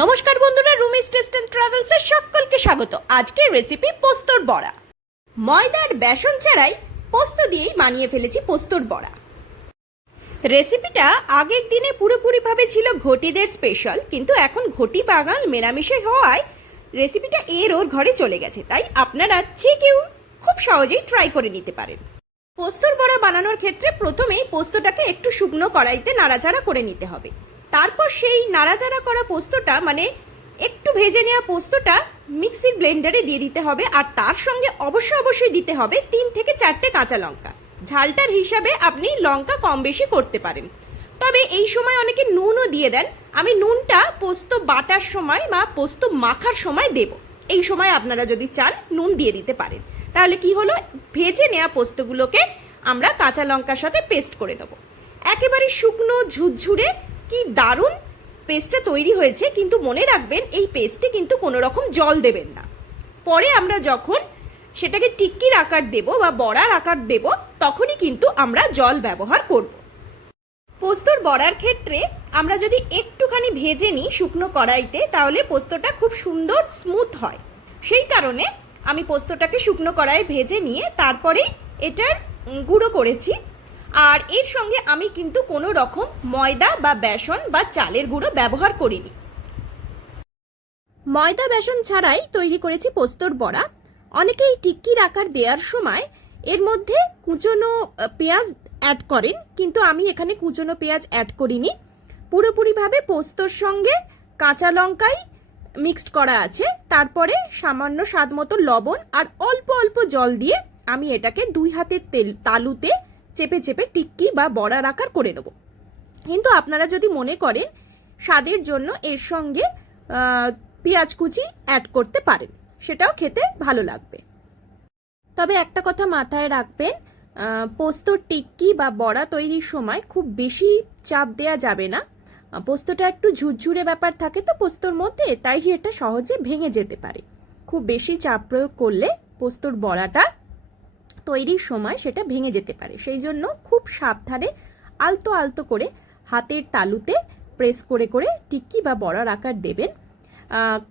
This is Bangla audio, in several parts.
নমস্কার বন্ধুরা রুমিস টেস্ট অ্যান্ড ট্রাভেলসের সকলকে স্বাগত। আজকের রেসিপি পোস্তর বড়া। ময়দার বেসন ছাড়াই পোস্ত দিয়েই বানিয়ে ফেলেছি পোস্তর বড়া। রেসিপিটা আগের দিনে পুরোপুরিভাবে ছিল ঘটিদের স্পেশাল কিন্তু এখন ঘটি বাগান মেরামিশে হওয়ায় রেসিপিটা এর ওর ঘরে চলে গেছে, তাই আপনারা যে কেউ খুব সহজেই ট্রাই করে নিতে পারেন। পোস্তর বড়া বানানোর ক্ষেত্রে প্রথমেই পোস্তটাকে একটু শুকনো কড়াইতে নাড়াচাড়া করে নিতে হবে। তারপর সেই নাড়াচাড়া করা পোস্তটা মানে একটু ভেজে নেওয়া পোস্তটা মিক্সির ব্লেন্ডারে দিয়ে দিতে হবে আর তার সঙ্গে অবশ্যই অবশ্যই দিতে হবে তিন থেকে চারটে কাঁচা লঙ্কা। ঝালটার হিসাবে আপনি লঙ্কা কম বেশি করতে পারেন। তবে এই সময় অনেকে নুনও দিয়ে দেন। আমি নুনটা পোস্ত বাটার সময় বা পোস্ত মাখার সময় দেব। এই সময় আপনারা যদি চান, নুন দিয়ে দিতে পারেন। তাহলে কি হলো? ভেজে নেওয়া পোস্তগুলোকে আমরা কাঁচা লঙ্কার সাথে পেস্ট করে নেব। একেবারে শুকনো, ঝুরঝুরে কি দারুণ পেস্টটা তৈরি হয়েছে, কিন্তু মনে রাখবেন এই পেস্টে কিন্তু কোনো রকম জল দেবেন না। পরে আমরা যখন সেটাকে টিক্কির আকার দেব বা বড়ার আকার দেব, তখনই কিন্তু আমরা জল ব্যবহার করব। পোস্তর বড়ার ক্ষেত্রে আমরা যদি একটুখানি ভেজে নিই শুকনো কড়াইতে, তাহলে পোস্তটা খুব সুন্দর স্মুথ হয়। সেই কারণে আমি পোস্তটাকে শুকনো কড়াইয়ে ভেজে নিয়ে তারপরেই এটার গুঁড়ো করেছি। আর এর সঙ্গে আমি কিন্তু কোনো রকম ময়দা বা বেসন বা চালের গুঁড়ো ব্যবহার করিনি। ময়দা বেসন ছাড়াই তৈরি করেছি পোস্তর বড়া। অনেকেই টিক্কির আকার দেওয়ার সময় এর মধ্যে কুচনো পেঁয়াজ অ্যাড করেন, কিন্তু আমি এখানে কুচনো পেঁয়াজ অ্যাড করিনি। পুরোপুরিভাবে পোস্তর সঙ্গে কাঁচা লঙ্কাই মিক্সড করা আছে। তারপরে সামান্য স্বাদ মতো লবণ আর অল্প অল্প জল দিয়ে আমি এটাকে দুই হাতের তেল, তালুতে চেপে চেপে টিক্কি বা বড়ার আকার করে নেব। কিন্তু আপনারা যদি মনে করেন, স্বাদের জন্য এর সঙ্গে পেঁয়াজ কুচি অ্যাড করতে পারেন। সেটাও খেতে ভালো লাগবে। তবে একটা কথা মাথায় রাখবেন পোস্তর টিক্কি বা বড়া তৈরির সময় খুব বেশি চাপ দেয়া যাবে না। পোস্তটা একটু ঝুরঝুরে ব্যাপার থাকে তো পোস্তর মধ্যে, তাই এটা সহজে ভেঙে যেতে পারে। খুব বেশি চাপ প্রয়োগ করলে পোস্তর বড়াটা তৈরির সময় সেটা ভেঙে যেতে পারে। সেই জন্য খুব সাবধানে আলতো আলতো করে হাতের তালুতে প্রেস করে করে টিক্কি বা বড়ার আকার দেবেন।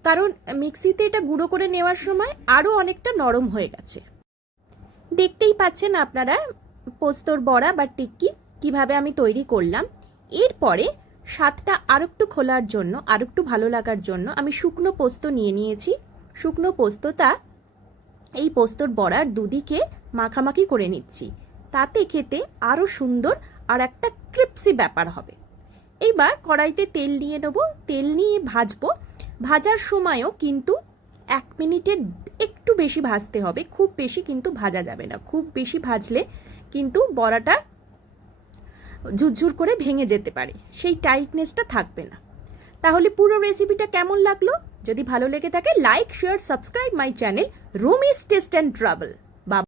কারণ মিক্সিতে এটা গুঁড়ো করে নেওয়ার সময় আরও অনেকটা নরম হয়ে গেছে। দেখতেই পাচ্ছেন আপনারা পোস্তর বড়া বা টিক্কি কীভাবে আমি তৈরি করলাম। এরপরে স্বাদটা আর একটু খোলার জন্য আর একটু ভালো লাগার জন্য আমি শুকনো পোস্ত নিয়ে নিয়েছি। শুকনো পোস্তটা এই পোস্তর বড়ার দুদিকে মাখামাখি করে নিচ্ছি। তাতে খেতে আরও সুন্দর আর একটা ক্রিপসি ব্যাপার হবে। এইবার কড়াইতে তেল নিয়ে নেব। তেল নিয়ে ভাজবো। ভাজার সময়ও কিন্তু এক মিনিটের একটু বেশি ভাজতে হবে। খুব বেশি কিন্তু ভাজা যাবে না। খুব বেশি ভাজলে কিন্তু বড়াটা ঝুরঝুর করে ভেঙে যেতে পারে। সেই টাইটনেসটা থাকবে না। তাহলে পুরো রেসিপিটা কেমন লাগল? যদি ভালো লেগে থাকে like share subscribe my channel Rumi's taste and travel